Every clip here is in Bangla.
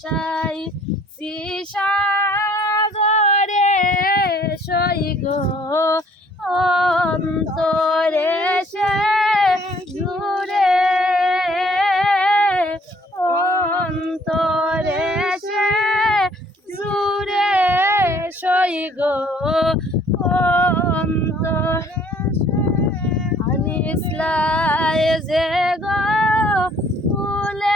বাসাই সাগরে সই গো। অন্তরে সে জুড়ে। অন্তরে সে জুড়ে সই গো। অন্তর আনিসলাই যে গো মালা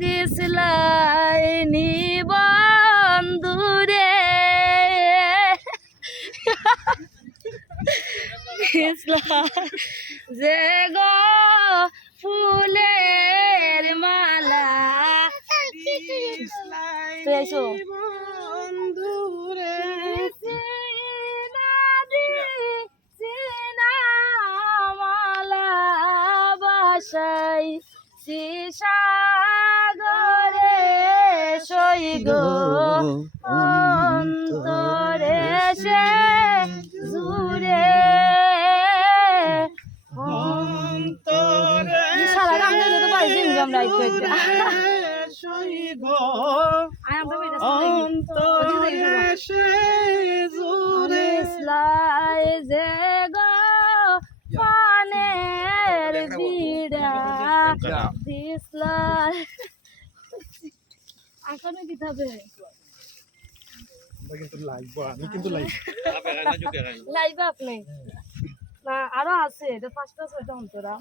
দিসলাই নিবন্ধুরে যে গো ফুলের মালা। বন্ধুরে বাসাই সই গো অন্তরে সে জুড়ে। সারা গান গাইলে তো পারি দিন আয় আমরা বেটা অন্তরে সে জুড়ে। দিসলাই যে গো পানের বিড়া দিসলাই এখনও দিতে হবে। আমরা কিন্তু লাইভ আমি কিন্তু লাইভ লাইভ আপনি। না আরও আছে এটা অন্তরা।